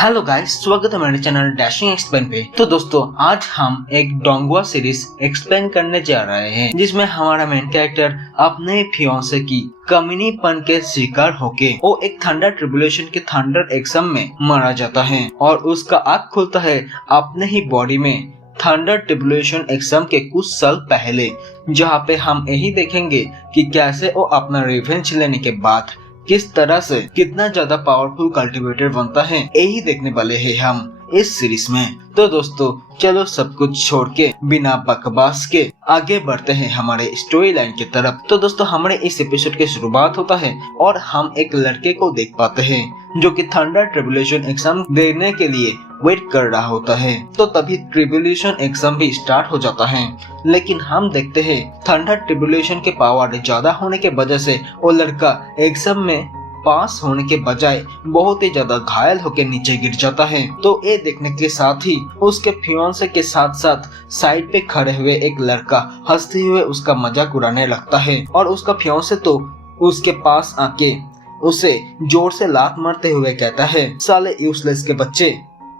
Hello guys, स्वागत है मेरे चैनल डैशिंग एक्सप्लेन पे। तो दोस्तों, आज हम एक डोंगवा सीरीज एक्सप्लेन करने जा रहे हैं, जिसमें हमारा मेन कैरेक्टर अपने फियांसे की कमीनीपन के शिकार होके वो एक थंडर ट्रिब्यूलेशन के थंडर एग्जाम में मारा जाता है और उसका आँख खुलता है अपने ही बॉडी में थंडर ट्रिब्यूलेशन एग्जाम के कुछ साल पहले, जहाँ पे हम यही देखेंगे कि कैसे वो अपना रिवेंज लेने के बाद किस तरह से कितना ज्यादा पावरफुल कल्टीवेटर बनता है, यही देखने वाले हैं हम इस सीरीज में। तो दोस्तों, चलो सब कुछ छोड़ के बिना बकवास के आगे बढ़ते हैं हमारे स्टोरी लाइन की तरफ। तो दोस्तों, हमारे इस एपिसोड की शुरुआत होता है और हम एक लड़के को देख पाते हैं जो कि थंडर ट्रिब्यूलेशन एग्जाम देने के लिए वेट कर रहा होता है। तो तभी ट्रिब्यूलेशन एग्जाम भी स्टार्ट हो जाता है, लेकिन हम देखते हैं थंडर ट्रिब्यूलेशन के पावर ज्यादा होने के वजह से वो लड़का एग्जाम में पास होने के बजाय बहुत ही ज्यादा घायल होकर नीचे गिर जाता है। तो ये देखने के साथ ही उसके फियांसे के साथ साथ साइड पे खड़े हुए एक लड़का हंसते हुए उसका मजाक उड़ाने लगता है और उसका फियांसे तो उसके पास आके उसे जोर से लात मारते हुए कहता है, साले यूजलेस के बच्चे,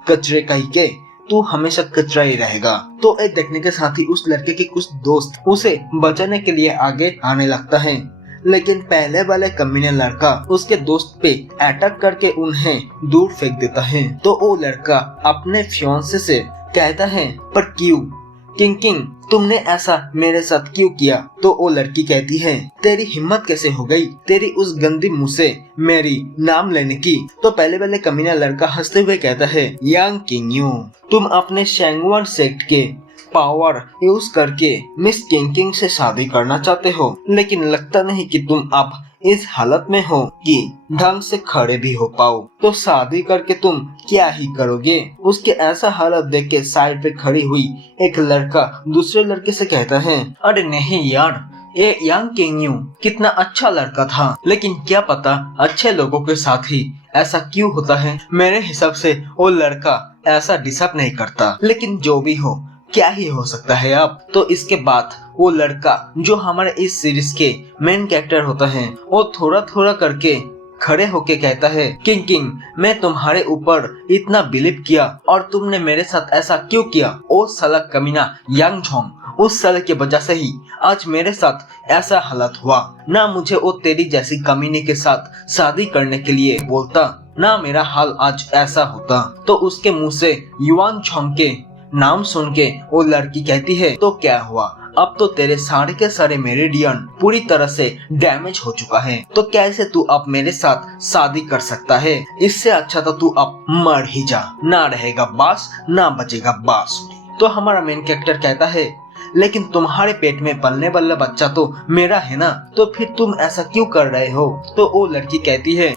कचरे कहीं के, तू हमेशा कचरा ही रहेगा। तो ये देखने के साथ ही उस लड़के के कुछ दोस्त उसे बचाने के लिए आगे आने लगता है, लेकिन पहले वाले कमीने लड़का उसके दोस्त पे अटैक करके उन्हें दूर फेंक देता है। तो वो लड़का अपने फियांसे से कहता है, पर क्यों किंग, तुमने ऐसा मेरे साथ क्यों किया? तो वो लड़की कहती है, तेरी हिम्मत कैसे हो गई तेरी उस गंदी मुंह से मेरी नाम लेने की? तो पहले वाले कमीना लड़का हंसते हुए कहता है, यंग किंग, तुम अपने शैंगवान सेक्ट के पावर यूज करके मिस किंग से शादी करना चाहते हो, लेकिन लगता नहीं कि तुम अब इस हालत में हो कि ढंग से खड़े भी हो पाओ। तो शादी करके तुम क्या ही करोगे? उसके ऐसा हालत देख के साइड पे खड़ी हुई एक लड़का दूसरे लड़के से कहता है, अरे नहीं यार, ये यंग किंग कितना अच्छा लड़का था, लेकिन क्या पता अच्छे लोगों के साथ ही ऐसा क्यों होता है। मेरे हिसाब से वो लड़का ऐसा डिजर्व नहीं करता, लेकिन जो भी हो, क्या ही हो सकता है अब। तो इसके बाद वो लड़का जो हमारे इस सीरीज के मेन कैरेक्टर होता है, वो थोड़ा थोड़ा करके खड़े होके कहता है, किंग, मैं तुम्हारे ऊपर इतना बिलीव किया और तुमने मेरे साथ ऐसा क्यों किया? ओ साला कमीना यंग झोंग, उस साले की वजह से ही आज मेरे साथ ऐसा हालत हुआ। ना मुझे वो तेरी जैसी कमीने के साथ शादी करने के लिए बोलता, ना मेरा हाल आज ऐसा होता। तो उसके मुंह से युआन झोंग के नाम सुन के वो लड़की कहती है, तो क्या हुआ? अब तो तेरे सारे के सारे मेरिडियन पूरी तरह से डैमेज हो चुका है, तो कैसे तू अब मेरे साथ शादी कर सकता है? इससे अच्छा तो तू अब मर ही जा, ना रहेगा बांस ना बचेगा बांसुरी। तो हमारा मेन कैरेक्टर कहता है, लेकिन तुम्हारे पेट में पलने वाला बच्चा तो मेरा है ना, तो फिर तुम ऐसा क्यों कर रहे हो? तो वो लड़की कहती है,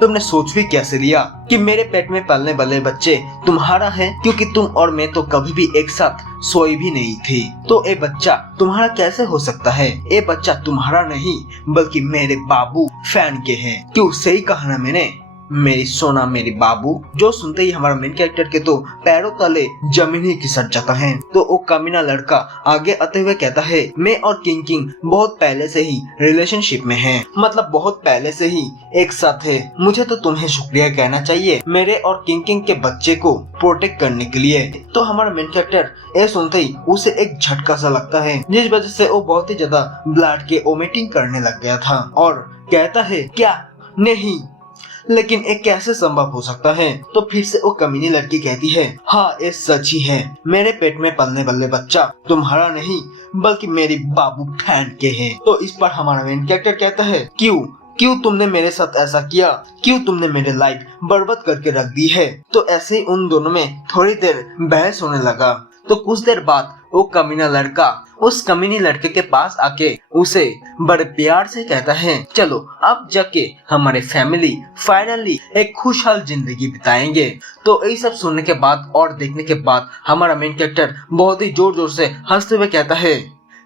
तुमने सोच भी कैसे लिया कि मेरे पेट में पलने वाले बच्चे तुम्हारा है? क्योंकि तुम और मैं तो कभी भी एक साथ सोई भी नहीं थी। तो ये बच्चा तुम्हारा कैसे हो सकता है? ये बच्चा तुम्हारा नहीं बल्कि मेरे बाबू फैन के हैं। क्यों, सही कहा ना मैंने? मेरी सोना, मेरी बाबू। जो सुनते ही हमारा मेन कैरेक्टर के तो पैरों तले जमीन ही खिसक जाता है। तो वो कमीना लड़का आगे आते हुए कहता है, मैं और किंग बहुत पहले से ही रिलेशनशिप में हैं, मतलब बहुत पहले से ही एक साथ है। मुझे तो तुम्हें शुक्रिया कहना चाहिए मेरे और किंग के बच्चे को प्रोटेक्ट करने के लिए। तो हमारा मेन कैरेक्टर ये सुनते ही उसे एक झटका सा लगता है, जिस वजह से वो बहुत ही ज्यादा ब्लड के वोमिटिंग करने लग गया था और कहता है, क्या नहीं, लेकिन ये कैसे संभव हो सकता है? तो फिर से वो कमीनी लड़की कहती है, हाँ ये सच ही है, मेरे पेट में पलने वाले बच्चा तुम्हारा नहीं बल्कि मेरी बाबू फैन के हैं। तो इस पर हमारा मेन कैरेक्टर कहता है, क्यों तुमने मेरे साथ ऐसा किया? क्यों तुमने मेरी लाइफ बर्बाद करके रख दी है? तो ऐसे ही उन दोनों में थोड़ी देर बहस होने लगा। तो कुछ देर बाद वो कमीना लड़का उस कमीनी लड़के के पास आके उसे बड़े प्यार से कहता है, चलो अब जाके हमारे फैमिली फाइनली एक खुशहाल जिंदगी बिताएंगे। तो ये सब सुनने के बाद और देखने के बाद हमारा मेन कैरेक्टर बहुत ही जोर जोर से हंसते हुए कहता है,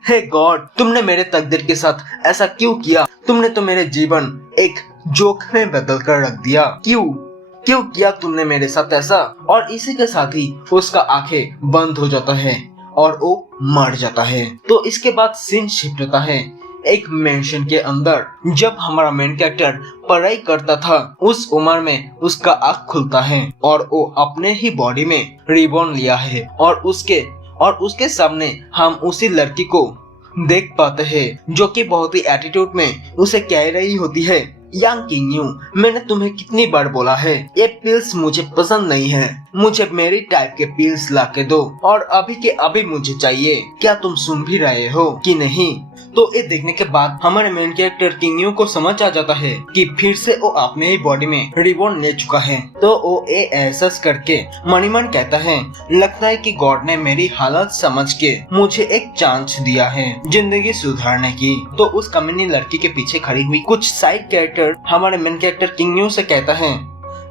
हे गॉड, तुमने मेरे तकदीर के साथ ऐसा क्यों किया? तुमने तो मेरे जीवन एक जोक में बदल कर रख दिया। क्यों किया तुमने मेरे साथ ऐसा? और इसी के साथ ही उसका आंखें बंद हो जाता है और वो मर जाता है। तो इसके बाद सीन शिफ्ट होता है एक मेंशन के अंदर। जब हमारा मेन कैरेक्टर पढ़ाई करता था उस उम्र में उसका आँख खुलता है और वो अपने ही बॉडी में रिबॉर्न लिया है और उसके सामने हम उसी लड़की को देख पाते हैं जो कि बहुत ही एटीट्यूड में उसे कह रही होती है, यंग किंग, मैंने तुम्हें कितनी बार बोला है ये पिल्स मुझे पसंद नहीं है, मुझे मेरी टाइप के पिल्स ला के दो और अभी के अभी मुझे चाहिए, क्या तुम सुन भी रहे हो कि नहीं। तो ये देखने के बाद हमारे मेन कैरेक्टर किंग को समझ आ जाता है कि फिर से वो अपने ही बॉडी में रिबॉर्न ले चुका है। तो वो ये एहसास करके मन कहता है, लगता है कि गॉड ने मेरी हालत समझ के मुझे एक चांस दिया है जिंदगी सुधारने की। तो उस कमीनी लड़की के पीछे खड़ी हुई कुछ साइड कैरेक्टर हमारे मेन कैरेक्टर किंग से कहता है,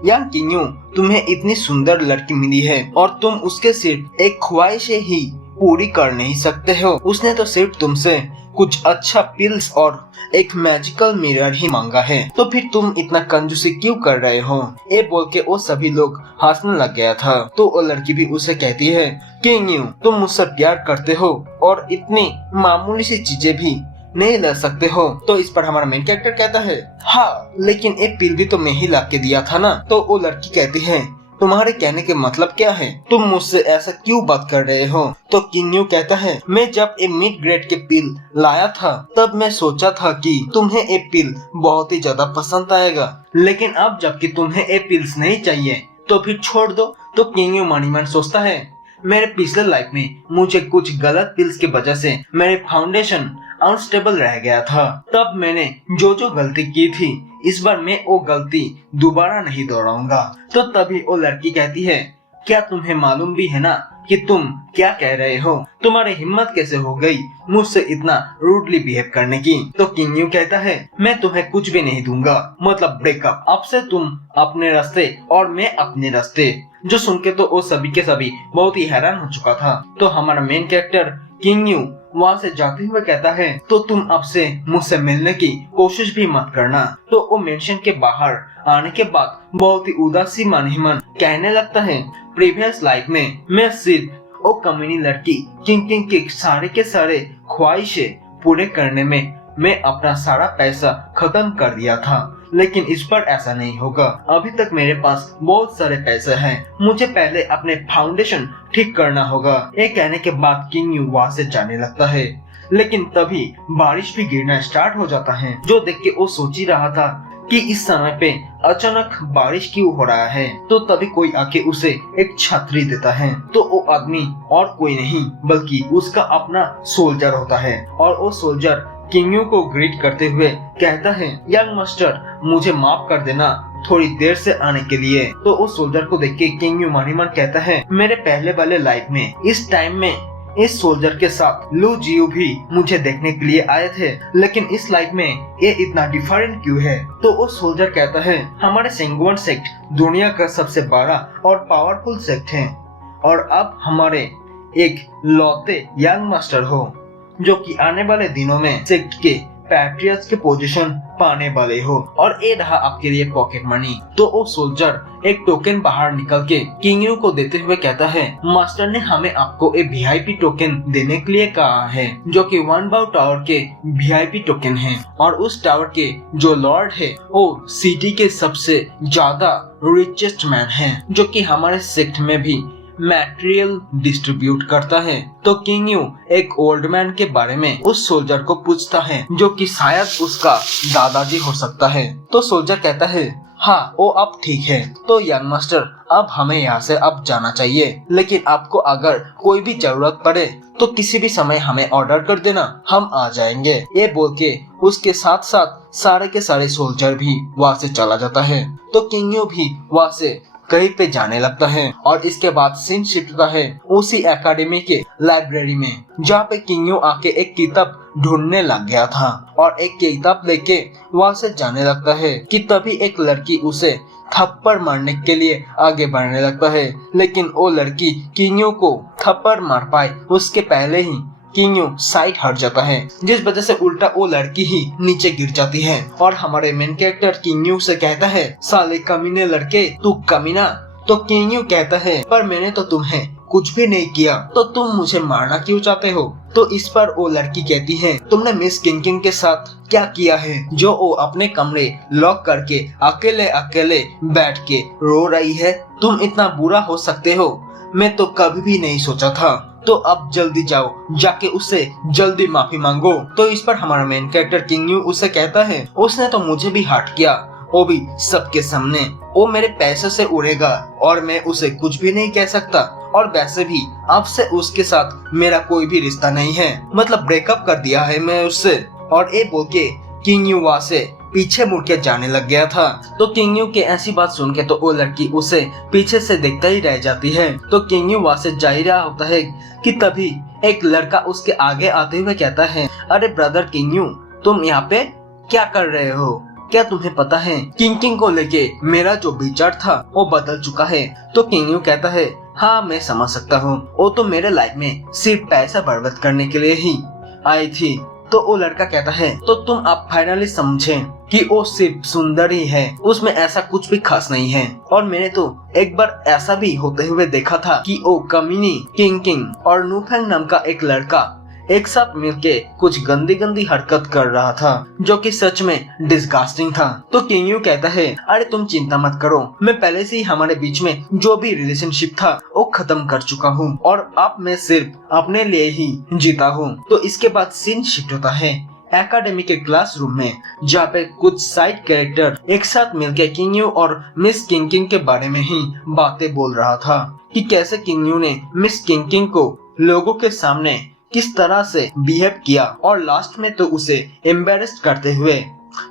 यंग किंग, तुम्हें इतनी सुंदर लड़की मिली है और तुम उसके सिर्फ एक ख्वाहिशें ही पूरी कर नहीं सकते हो। उसने तो सिर्फ तुमसे कुछ अच्छा पिल्स और एक मैजिकल मिरर ही मांगा है, तो फिर तुम इतना कंजूसी क्यों कर रहे हो। ये बोल के वो सभी लोग हंसने लग गया था। तो वो लड़की भी उसे कहती है, किंग, तुम मुझसे प्यार करते हो और इतनी मामूली सी चीजें भी नहीं ले सकते हो। तो इस पर हमारा मेन कैरेक्टर कहता है, हाँ लेकिन एक पिल भी तो मैं ही ला के दिया था ना। तो वो लड़की कहती है, तुम्हारे कहने के मतलब क्या है, तुम मुझसे ऐसा क्यों बात कर रहे हो। तो किंग कहता है, मैं जब ये मिड ग्रेड के पिल लाया था तब मैं सोचा था कि तुम्हें ये पिल बहुत ही ज्यादा पसंद आएगा, लेकिन अब जबकि तुम्हें ये पिल्स नहीं चाहिए तो फिर छोड़ दो। तो किंग मन सोचता है, मेरे पिछले लाइफ में मुझे कुछ गलत पिल्स की वजह से मेरे फाउंडेशन अनस्टेबल रह गया था, तब मैंने जो गलती की थी इस बार मैं वो गलती दोबारा नहीं दोहराऊंगा। तो तभी वो लड़की कहती है, क्या तुम्हें मालूम भी है ना कि तुम क्या कह रहे हो, तुम्हारी हिम्मत कैसे हो गई मुझसे इतना रूडली बिहेव करने की। तो किंग कहता है, मैं तुम्हें कुछ भी नहीं दूंगा, मतलब ब्रेकअप, अब से तुम अपने रास्ते और मैं अपने रास्ते। जो सुन के तो वो सभी के सभी बहुत ही हैरान हो चुका था। तो हमारा मेन कैरेक्टर किंग वहाँ से जाते हुए कहता है, तो तुम अब से मुझसे मिलने की कोशिश भी मत करना। तो वो मेंशन के बाहर आने के बाद बहुत ही उदासी मन ही मन कहने लगता है, प्रीवियस लाइफ में मैं सिर्फ वो कमीनी लड़की किंग के सारे ख्वाहिशें पूरे करने में मैं अपना सारा पैसा खत्म कर दिया था, लेकिन इस पर ऐसा नहीं होगा। अभी तक मेरे पास बहुत सारे पैसे हैं, मुझे पहले अपने फाउंडेशन ठीक करना होगा। ये कहने के बाद किंग वहाँ से जाने लगता है, लेकिन तभी बारिश भी गिरना स्टार्ट हो जाता है। जो देख के वो सोच ही रहा था कि इस समय पे अचानक बारिश क्यों हो रहा है। तो तभी कोई आके उसे एक छतरी देता है। तो वो आदमी और कोई नहीं बल्कि उसका अपना सोल्जर होता है और वो सोल्जर किंग को ग्रीट करते हुए कहता है, यंग मास्टर, मुझे माफ कर देना थोड़ी देर से आने के लिए। तो उस सोल्जर को देख के किंग मन कहता है, मेरे पहले वाले लाइफ में इस टाइम में इस सोल्जर के साथ लू जियो भी मुझे देखने के लिए आए थे, लेकिन इस लाइफ में ये इतना डिफरेंट क्यों है। तो वो सोल्जर कहता है, हमारे सेंगुइन सेक्ट दुनिया का सबसे बड़ा और पावरफुल सेक्ट है और अब हमारे एक लौते यंग मास्टर हो जो कि आने वाले दिनों में सेक्ट के पैट्रियट्स के पोजीशन पाने वाले हो और ये रहा आपके लिए पॉकेट मनी। तो वो सोल्जर एक टोकन बाहर निकल के किंग को देते हुए कहता है, मास्टर ने हमें आपको एक वीआईपी टोकन देने के लिए कहा है जो कि वन बाउ टावर के वीआईपी टोकन है और उस टावर के जो लॉर्ड है वो सिटी के सबसे ज्यादा रिचेस्ट मैन है जो कि हमारे सेक्ट में भी मटेरियल डिस्ट्रीब्यूट करता है। तो किंग एक ओल्ड मैन के बारे में उस सोल्जर को पूछता है जो कि शायद उसका दादाजी हो सकता है। तो सोल्जर कहता है, हाँ वो अब ठीक है। तो यंग मास्टर, अब हमें यहाँ से अब जाना चाहिए, लेकिन आपको अगर कोई भी जरूरत पड़े तो किसी भी समय हमें ऑर्डर कर देना, हम आ जाएंगे। ये बोल के उसके साथ साथ सारे के सारे सोल्जर भी वहाँ से चला जाता है। तो किंग भी वहाँ से कहीं पे जाने लगता है और इसके बाद सीन शिफ्ट होता है उसी एकेडमी के लाइब्रेरी में, जहाँ पे किंग आके एक किताब ढूंढने लग गया था और एक किताब लेके वहाँ से जाने लगता है कि तभी एक लड़की उसे थप्पड़ मारने के लिए आगे बढ़ने लगता है, लेकिन वो लड़की किंग को थप्पड़ मार पाए उसके पहले ही किंग साइड हट जाता है, जिस वजह से उल्टा वो लड़की ही नीचे गिर जाती है और हमारे मेन कैरेक्टर किंग से कहता है, साले कमीने लड़के, तू कमीना। तो किंग कहता है, पर मैंने तो तुम्हें कुछ भी नहीं किया, तो तुम मुझे मारना क्यों चाहते हो? तो इस पर वो लड़की कहती है, तुमने मिस किंग के साथ क्या किया है, जो वो अपने कमरे लॉक करके अकेले अकेले बैठ के रो रही है? तुम इतना बुरा हो सकते हो, मैं तो कभी भी नहीं सोचा था। तो अब जल्दी जाओ, जाके उससे जल्दी माफी मांगो। तो इस पर हमारा मेन कैरेक्टर किंग यू उससे कहता है, उसने तो मुझे भी हर्ट किया, वो भी सबके सामने। वो मेरे पैसे से उड़ेगा और मैं उसे कुछ भी नहीं कह सकता। और वैसे भी अब से उसके साथ मेरा कोई भी रिश्ता नहीं है, मतलब ब्रेकअप कर दिया है मैं उससे। और ये बोल के किंग यू वहाँ से पीछे मुड़ के जाने लग गया था। तो किंग यू के ऐसी बात सुन के तो वो लड़की उसे पीछे से देखता ही रह जाती है। तो किंग यू वहाँ से जा ही रहा होता है कि तभी एक लड़का उसके आगे आते हुए कहता है, अरे ब्रदर किंग यू, तुम यहाँ पे क्या कर रहे हो? क्या तुम्हें पता है किंग को लेके मेरा जो विचार था वो बदल चुका है? तो किंग यू कहता है, हाँ मैं समझ सकता हूँ, वो तो मेरे लाइफ में सिर्फ पैसा बर्बाद करने के लिए ही आई थी। तो वो लड़का कहता है, तो तुम अब फाइनली समझे कि वो सिर्फ सुंदर ही है, उसमें ऐसा कुछ भी खास नहीं है। और मैंने तो एक बार ऐसा भी होते हुए देखा था कि वो कमीनी किंग और नूफेंग नाम का एक लड़का एक साथ मिलके कुछ गंदी गंदी हरकत कर रहा था, जो कि सच में डिस्गस्टिंग था। तो किंग यू कहता है, अरे तुम चिंता मत करो, मैं पहले से ही हमारे बीच में जो भी रिलेशनशिप था वो खत्म कर चुका हूँ और अब मैं सिर्फ अपने लिए ही जीता हूँ। तो इसके बाद सीन शिफ्ट होता है एकेडमी के क्लासरूम में, जहाँ पे कुछ साइड कैरेक्टर एक साथ मिलकर किंग यू और मिस किंग के बारे में ही बातें बोल रहा था कि कैसे किंग यू ने मिस किंग को लोगों के सामने किस तरह से बिहेव किया और लास्ट में तो उसे एम्बेरस करते हुए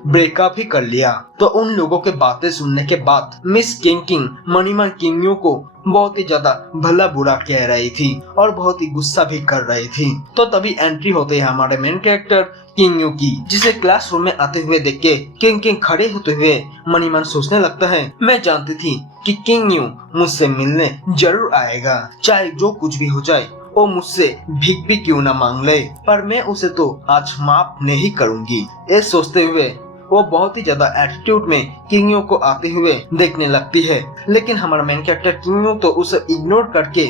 ब्रेकअप ही कर लिया। तो उन लोगों के बातें सुनने के बाद मिस किंग मनीमन किंग यू को बहुत ही ज्यादा भला बुरा कह रही थी और बहुत ही गुस्सा भी कर रही थी। तो तभी एंट्री होते है हमारे मेन कैरेक्टर किंग यू की, जिसे क्लासरूम में आते हुए देख के किंग खड़े होते हुए मनीमन सोचने लगता है, मैं जानती थी कि किंग यू मुझसे मिलने जरूर आएगा, चाहे जो कुछ भी हो जाए, वो मुझसे भीख भी क्यों न मांग ले, पर मैं उसे तो आज माफ नहीं करूंगी। ये सोचते हुए वो बहुत ही ज्यादा एटीट्यूड में किंग यू को आते हुए देखने लगती है। लेकिन हमारा मेन कैरेक्टर किंग यू तो उसे इग्नोर करके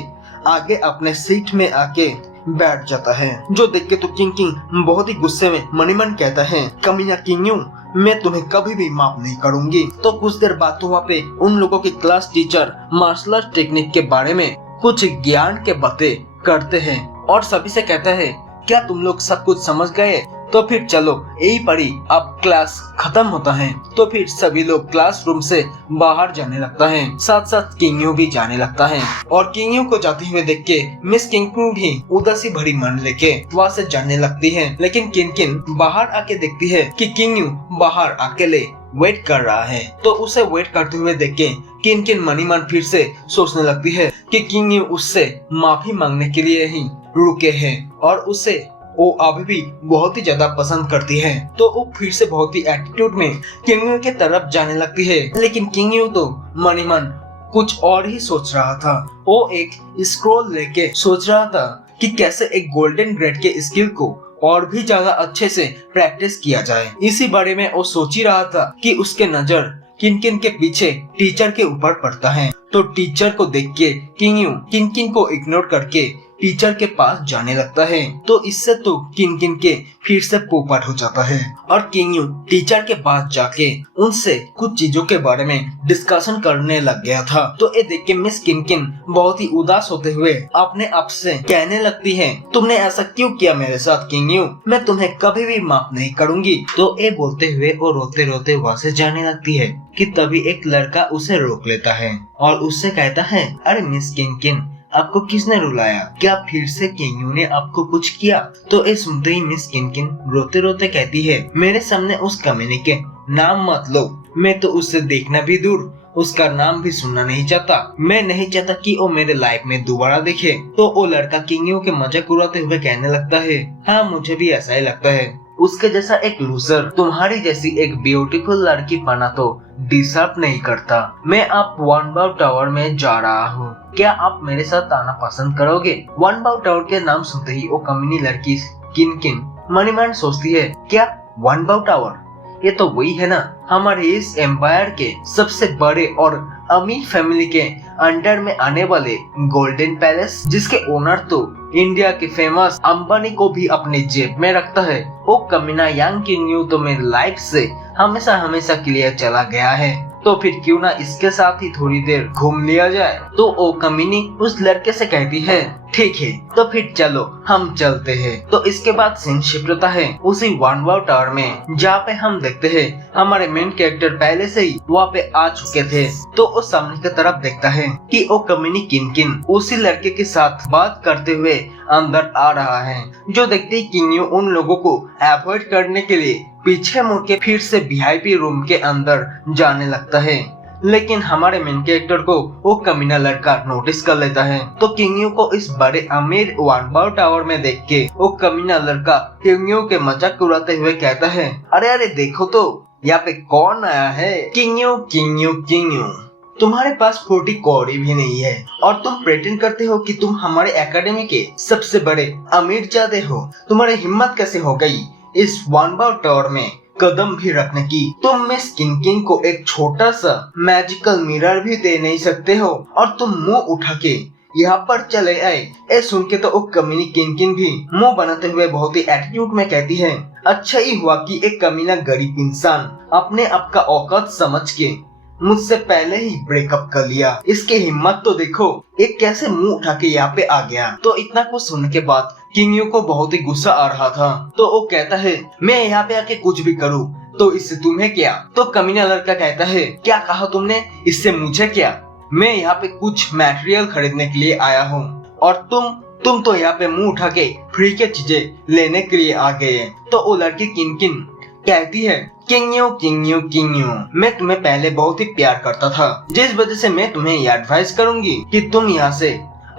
आगे अपने सीट में आके बैठ जाता है, जो देख के तो किंग बहुत ही गुस्से में मनीमन कहता है, कमीना किंग यू, मैं तुम्हें कभी भी माफ नहीं करूंगी। तो कुछ देर बाद तो वहाँ पे उन लोगों के class teacher martial art technique के बारे में कुछ ज्ञान के बातें करते हैं और सभी से कहता है, क्या तुम लोग सब कुछ समझ गए? तो फिर चलो यही पढ़ी, अब क्लास खत्म होता है। तो फिर सभी लोग क्लासरूम से बाहर जाने लगता है, साथ साथ किंग यू भी जाने लगता है। और किंग यू को जाते हुए देख के मिस किंग भी उदासी भरी मन लेके वहाँ से जाने लगती है। लेकिन किंग बाहर आके देखती है कि किंग यू बाहर अकेले वेट कर रहा है। तो उसे वेट करते हुए देख के किंग मनीमन फिर से सोचने लगती है कि किंग यू उससे माफी मांगने के लिए ही रुके हैं और उसे वो अभी भी बहुत ही ज्यादा पसंद करती है। तो वो फिर से बहुत ही एटीट्यूड में किंग यू के तरफ जाने लगती है। लेकिन किंग यू तो मनीमन कुछ और ही सोच रहा था। वो एक स्क्रोल लेके सोच रहा था कि कैसे एक गोल्डन ग्रेड के स्किल को और भी ज्यादा अच्छे से प्रैक्टिस किया जाए। इसी बारे में वो सोच ही रहा था कि उसके नजर किंग के पीछे टीचर के ऊपर पड़ता है। तो टीचर को देख के किंग को इग्नोर करके टीचर के पास जाने लगता है। तो इससे तो किंग के फिर से पोपट हो जाता है और किंग यू टीचर के पास जाके उनसे कुछ चीजों के बारे में डिस्कशन करने लग गया था। तो ये देख के मिस किंग बहुत ही उदास होते हुए अपने आप से कहने लगती है, तुमने ऐसा क्यों किया मेरे साथ किंग यू, मैं तुम्हें कभी भी माफ नहीं करूंगी। तो ये बोलते हुए वो रोते रोते वहाँ से जाने लगती है कि तभी एक लड़का उसे रोक लेता है और उससे कहता है, अरे मिस किंग, आपको किसने रुलाया? क्या फिर से किंग यू ने आपको कुछ किया? तो ये सुनते ही मिस किंग रोते रोते कहती है, मेरे सामने उस कमीने के नाम मत लो, मैं तो उससे देखना भी दूर उसका नाम भी सुनना नहीं चाहता। मैं नहीं चाहता कि वो मेरे लाइफ में दोबारा दिखे। तो वो लड़का किंग यू के मजाक उड़ाते हुए कहने लगता है, हाँ मुझे भी ऐसा ही लगता है, उसके जैसा एक लूजर तुम्हारी जैसी एक ब्यूटीफुल लड़की पाना तो डिजर्व नहीं करता। मैं अब वन बाउ टावर में जा रहा हूँ, क्या आप मेरे साथ आना पसंद करोगे? वन बाउ टावर के नाम सुनते ही वो कमीनी लड़की किंग मनीमन सोचती है, क्या वन बाउ टावर, ये तो वही है ना, हमारे इस एम्पायर के सबसे बड़े और अमीर फैमिली के अंडर में आने वाले गोल्डन पैलेस, जिसके ओनर तो इंडिया के फेमस अंबानी को भी अपने जेब में रखता है। वो कमीना यांग किंग यू तो मेरी लाइफ से हमेशा हमेशा के लिए चला गया है, तो फिर क्यों ना इसके साथ ही थोड़ी देर घूम लिया जाए। तो ओ कमीनी उस लड़के से कहती है ठीक है तो फिर चलो हम चलते हैं। तो इसके बाद सीन शिफ्ट होता है उसी वानवाओ टावर में, जहाँ पे हम देखते हैं हमारे मेन कैरेक्टर पहले से ही वहाँ पे आ चुके थे। तो वो सामने की तरफ देखता है कि ओ कमीनी किन उसी लड़के के साथ बात करते हुए अंदर आ रहा है, जो देखते ही किंग यू उन लोगों को अवॉइड करने के लिए पीछे मुड़ के फिर से वीआईपी रूम के अंदर जाने लगता है। लेकिन हमारे मेन कैरेक्टर को वो कमीना लड़का नोटिस कर लेता है। तो किंग यू को इस बड़े अमीर वानबाओ टावर में देख के वो कमीना लड़का किंग यू के मजाक उड़ाते हुए कहता है अरे अरे देखो तो यहाँ पे कौन आया है। किंग यू तुम्हारे पास 40 कौड़ी भी नहीं है और तुम प्रेटेंड करते हो कि तुम हमारे एकेडमी के सबसे बड़े अमीर जादे हो। तुम्हारी हिम्मत कैसे हो गई इस वानबाओ टावर में कदम भी रखने की। तुम मिस किंग को एक छोटा सा मैजिकल मिरर भी दे नहीं सकते हो और तुम मुंह उठा के यहाँ पर चले आए। ये सुन के तो वो कमीनी किंग भी मुंह बनाते हुए बहुत ही एटीट्यूड में कहती है अच्छा ही हुआ कि एक कमीना गरीब इंसान अपने आप का औकात समझ के मुझसे पहले ही ब्रेकअप कर लिया। इसकी हिम्मत तो देखो, एक कैसे मुंह उठा के यहाँ पे आ गया। तो इतना कुछ सुनने के बाद किंग यू को बहुत ही गुस्सा आ रहा था। तो वो कहता है मैं यहाँ पे आके कुछ भी करूँ तो इससे तुम्हें क्या। तो कमीना लड़का कहता है क्या कहा तुमने, इससे मुझे क्या, मैं यहाँ पे कुछ मटेरियल खरीदने के लिए आया हूँ और तुम तो यहाँ पे मुंह उठा के फ्री के चीजें लेने के लिए आ गए। तो वो लड़की किन कहती है किंग यू मैं तुम्हें पहले बहुत ही प्यार करता था, जिस वजह से मैं तुम्हें ये एडवाइस करूंगी कि तुम यहाँ से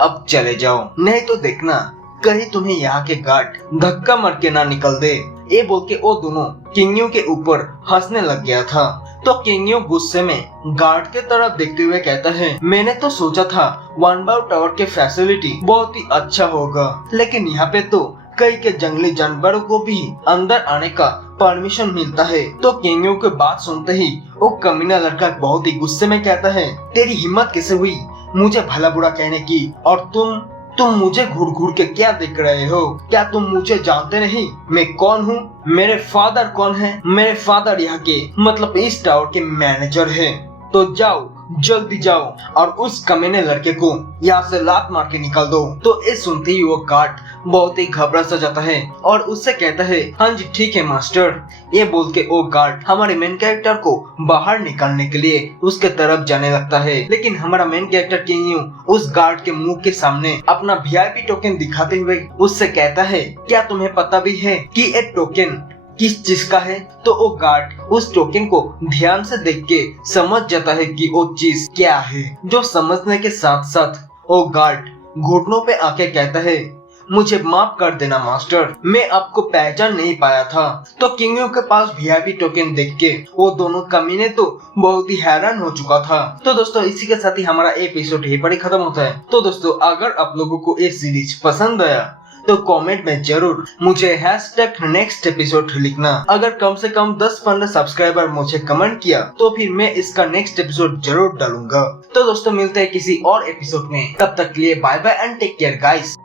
अब चले जाओ, नहीं तो देखना कहीं तुम्हें यहाँ के गार्ड धक्का मार के ना निकल दे। ये बोल के वो दोनों किंग यू के ऊपर हंसने लग गया था। तो किंग यू गुस्से में गार्ड के तरफ देखते हुए कहता है मैंने तो सोचा था वानबाओ टावर के फैसिलिटी बहुत ही अच्छा होगा, लेकिन यहाँ पे तो कई के जंगली जानवरों को भी अंदर आने का परमिशन मिलता है। तो किंग यू की बात सुनते ही वो कमीना लड़का बहुत ही गुस्से में कहता है तेरी हिम्मत कैसे हुई मुझे भला बुरा कहने की, और तुम मुझे घूर के क्या देख रहे हो, क्या तुम मुझे जानते नहीं मैं कौन हूँ, मेरे फादर कौन है। मेरे फादर यहाँ के मतलब इस टावर के मैनेजर है। तो जाओ जल्दी जाओ और उस कमीने लड़के को यहाँ से लात मार के निकाल दो। तो ये सुनते ही वो गार्ड बहुत ही घबरा सा जाता है और उससे कहता है हाँ जी ठीक है मास्टर। ये बोल के वो गार्ड हमारे मेन कैरेक्टर को बाहर निकालने के लिए उसके तरफ जाने लगता है, लेकिन हमारा मेन कैरेक्टर किंग यू उस गार्ड के मुंह के सामने अपना वीआईपी टोकन दिखाते हुए उससे कहता है क्या तुम्हें पता भी है कि ये टोकन किस चीज का है। तो वो गार्ड उस टोकन को ध्यान से देख के समझ जाता है कि वो चीज क्या है। जो समझने के साथ साथ वो गार्ड घुटनों पे आके कहता है मुझे माफ कर देना मास्टर, मैं आपको पहचान नहीं पाया था। तो किंग यू के पास वीआईपी टोकन देख के वो दोनों कमीने तो बहुत ही हैरान हो चुका था। तो दोस्तों इसी के साथ ही हमारा एपिसोड यहीं पर ही खत्म होता है। तो दोस्तों अगर आप लोगों को ये सीरीज पसंद आया तो कमेंट में जरूर मुझे #नेक्स्ट एपिसोड लिखना। अगर कम से कम 10-15 सब्सक्राइबर मुझे कमेंट किया तो फिर मैं इसका नेक्स्ट एपिसोड जरूर डालूंगा। तो दोस्तों मिलते हैं किसी और एपिसोड में, तब तक के लिए bye bye and take care guys.